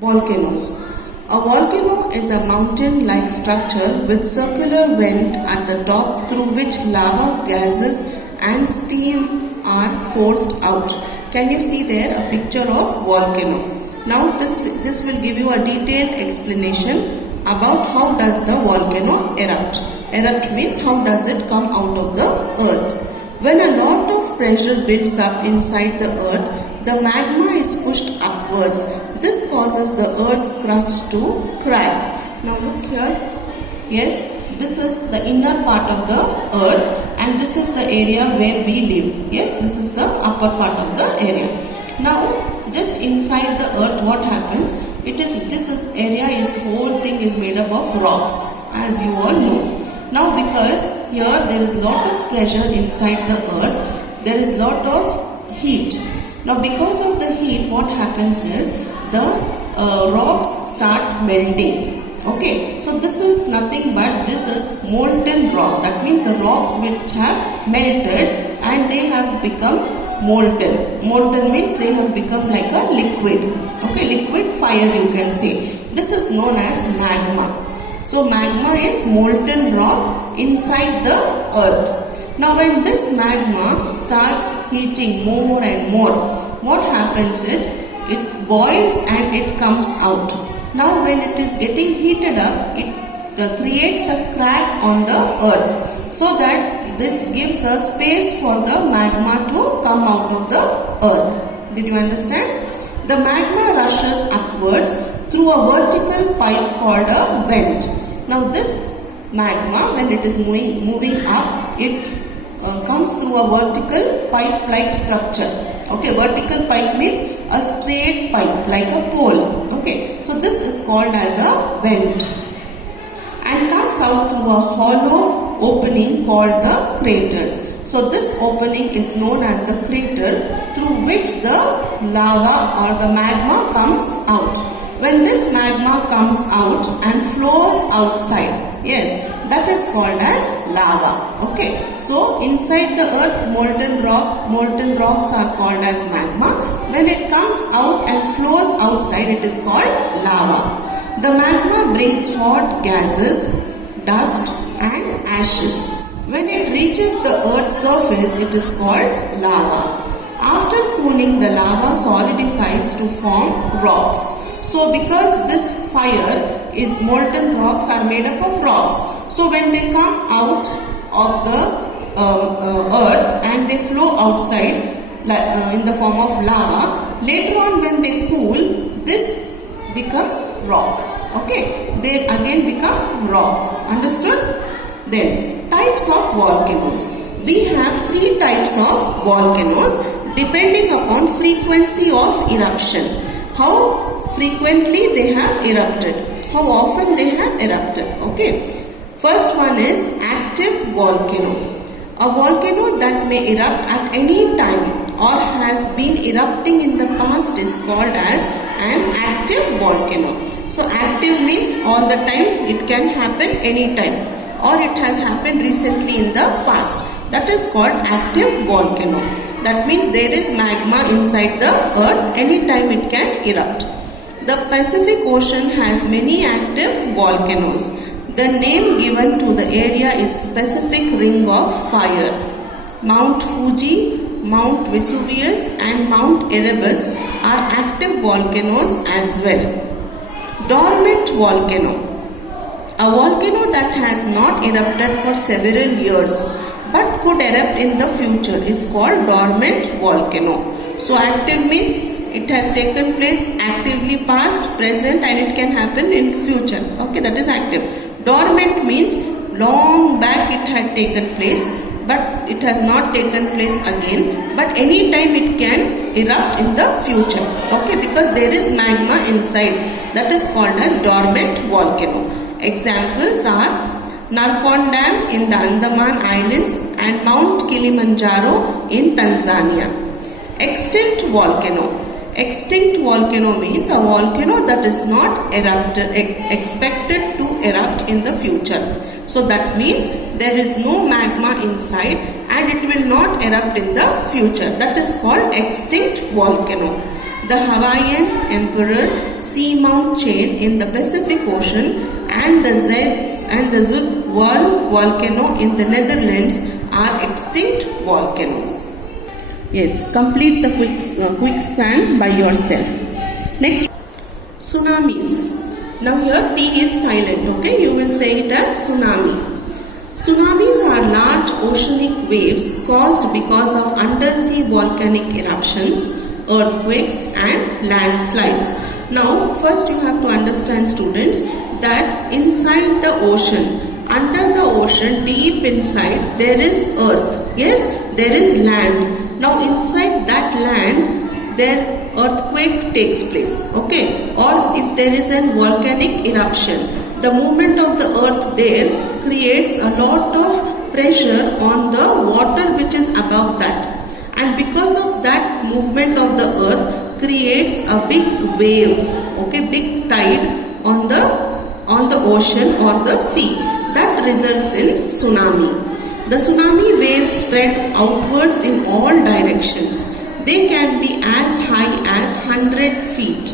Volcanoes. A volcano is a mountain-like structure with circular vent at the top through which lava, gases and steam are forced out. Can you see there a picture of volcano? Now this will give you a detailed explanation about how does the volcano erupt. Erupt means how does it come out of the earth. When a lot of pressure builds up inside the earth, the magma is pushed upwards. This causes the earth's crust to crack. Now look here. Yes, this is the inner part of the earth and this is the area where we live. Yes, this is the upper part of the area. Now just inside the earth what happens? This whole thing is made up of rocks, as you all know. Now because here there is lot of pressure inside the earth, there is lot of heat. Now because of the heat what happens is the rocks start melting. Okay, so this is nothing but this is molten rock. That means the rocks which have melted and they have become molten. Molten means they have become like a liquid. Okay, liquid fire you can say. This is known as magma. So magma is molten rock inside the earth. Now when this magma starts heating more and more, what happens is it boils and it comes out. Now when it is getting heated up, it creates a crack on the earth, so that this gives a space for the magma to come out of the earth. Did you understand? The magma rushes upwards through a vertical pipe called a vent. Now this magma, when it is moving up, it comes through a vertical pipe-like structure. Okay, vertical pipe means a straight pipe like a pole. Okay, so this is called as a vent and comes out through a hollow opening called the craters. So this opening is known as the crater through which the lava or the magma comes out. When this magma comes out and flows outside, yes, that is called as lava. Okay, so inside the earth molten rocks are called as magma. When it comes out and flows outside, it is called lava. The magma brings hot gases, dust and ashes. When it reaches the earth's surface, it is called lava. After cooling, the lava solidifies to form rocks. So because this fire is molten rocks are made up of rocks. So when they come out of the earth and they flow outside in the form of lava, later on when they cool, this becomes rock. Okay, they again become rock. Understood? Then types of volcanoes. We have 3 types of volcanoes depending upon frequency of eruption. How frequently they have erupted, how often they have erupted. Okay, first one is active volcano. A volcano that may erupt at any time or has been erupting in the past is called as an active volcano. So active means all the time, it can happen anytime, or it has happened recently in the past. That is called active volcano. That means there is magma inside the earth, anytime it can erupt. The Pacific Ocean has many active volcanoes. The name given to the area is Pacific Ring of Fire. Mount Fuji, Mount Vesuvius and Mount Erebus are active volcanoes as well. Dormant volcano. A volcano that has not erupted for several years but could erupt in the future is called dormant volcano. So active means it has taken place actively past, present and it can happen in the future. Okay, that is active. Dormant means long back it had taken place but it has not taken place again, but any time it can erupt in the future. Okay, because there is magma inside. That is called as dormant volcano. Examples are Narcon Dam in the Andaman Islands and Mount Kilimanjaro in Tanzania. Extinct volcano. Extinct volcano means a volcano that is not expected to erupt in the future. So that means there is no magma inside and it will not erupt in the future. That is called extinct volcano. the Hawaiian Emperor Seamount chain in the Pacific Ocean, and the Zut volcano in the Netherlands are extinct volcanoes. Yes, complete the quick scan by yourself. Next, tsunamis. Now here T is silent, okay? You will say it as tsunami. Tsunamis are large oceanic waves caused because of undersea volcanic eruptions, earthquakes and landslides. Now first you have to understand, students, that inside the ocean, under the ocean, deep inside, there is earth. Yes, there is land. Now inside that land, there earthquake takes place, okay? Or if there is a volcanic eruption, the movement of the earth there creates a lot of pressure on the water which is above that, and because of that movement of the earth creates a big wave, okay, big tide on the ocean or the sea. That results in tsunami. The tsunami waves spread outwards in all directions. They can be as high as 100 feet.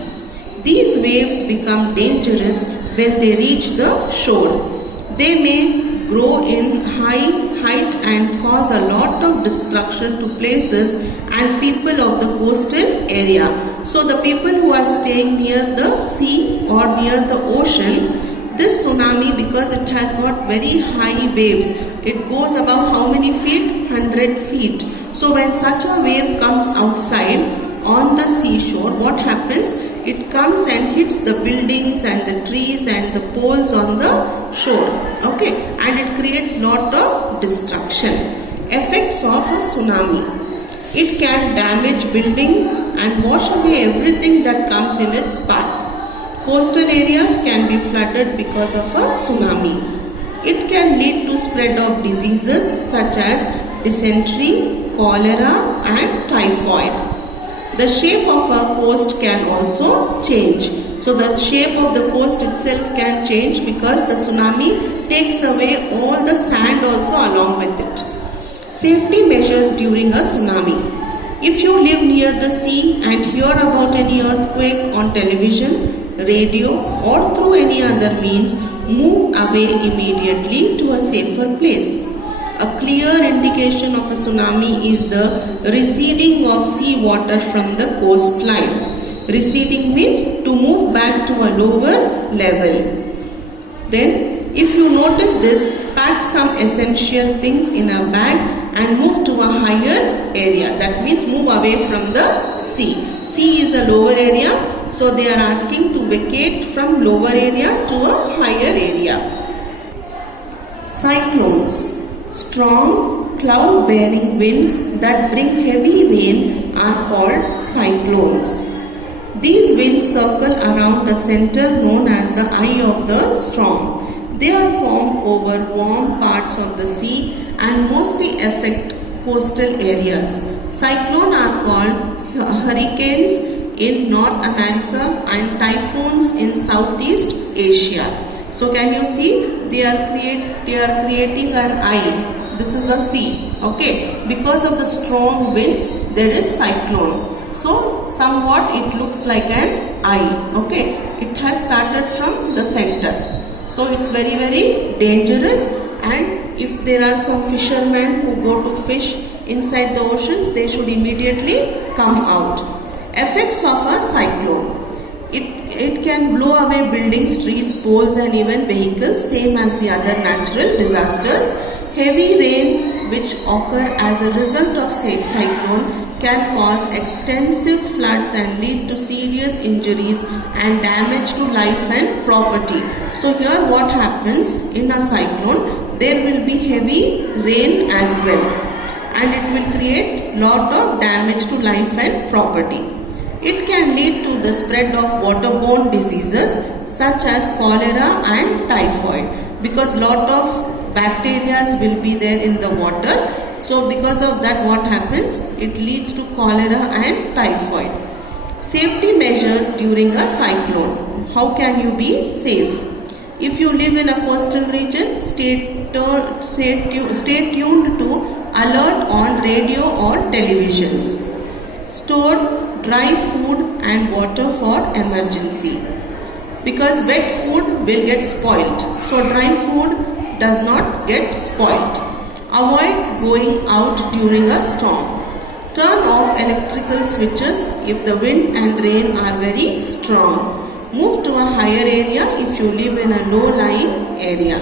These waves become dangerous when they reach the shore. They may grow in height and cause a lot of destruction to places and people of the coastal area. So the people who are staying near the sea or near the ocean, this tsunami, because it has got very high waves, it goes above how many feet? 100 feet. So when such a wave comes outside on the seashore, what happens? It comes and hits the buildings and the trees and the poles on the shore, okay, and it creates lot of destruction. Effects of a tsunami: it can damage buildings and wash away everything that comes in its path. Coastal areas can be flooded because of a tsunami. It can lead to spread of diseases such as dysentery, cholera and typhoid. The shape of a coast can also change. So the shape of the coast itself can change because the tsunami takes away all the sand also along with it. Safety measures during a tsunami. If you live near the sea and hear about any earthquake on television, radio or through any other means, move away immediately to a safer place. A clear indication of a tsunami is the receding of sea water from the coastline. Receding means to move back to a lower level. Then, if you notice this, pack some essential things in a bag and move to a higher area. That means move away from the sea. Sea is a lower area, so they are asking to vacate from lower area to a higher area. Cyclones. Strong cloud-bearing winds that bring heavy rain are called cyclones. These winds circle around the center known as the eye of the storm. They are formed over warm parts of the sea and mostly affect coastal areas. Cyclones are called hurricanes in North America and typhoons in Southeast Asia. So can you see, they are creating an eye. This is a sea, okay. Because of the strong winds, there is cyclone. So somewhat it looks like an eye, okay. It has started from the center. So it's very, very dangerous, and if there are some fishermen who go to fish inside the oceans, they should immediately come out. Effects of a cyclone. It can blow away buildings, trees, poles and even vehicles, same as the other natural disasters. Heavy rains which occur as a result of cyclone can cause extensive floods and lead to serious injuries and damage to life and property. So here what happens in a cyclone, there will be heavy rain as well, and it will create lot of damage to life and property. It can lead to the spread of waterborne diseases such as cholera and typhoid, because lot of bacteria will be there in the water. So because of that, what happens? It leads to cholera and typhoid. Safety measures during a cyclone. How can you be safe? If you live in a coastal region, stay tuned to alert on radio or televisions. Store dry food and water for emergency. Because wet food will get spoilt, so dry food does not get spoilt. Avoid going out during a storm. Turn off electrical switches if the wind and rain are very strong. Move to a higher area if you live in a low-lying area.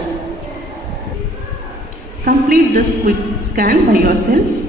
Complete this quick scan by yourself.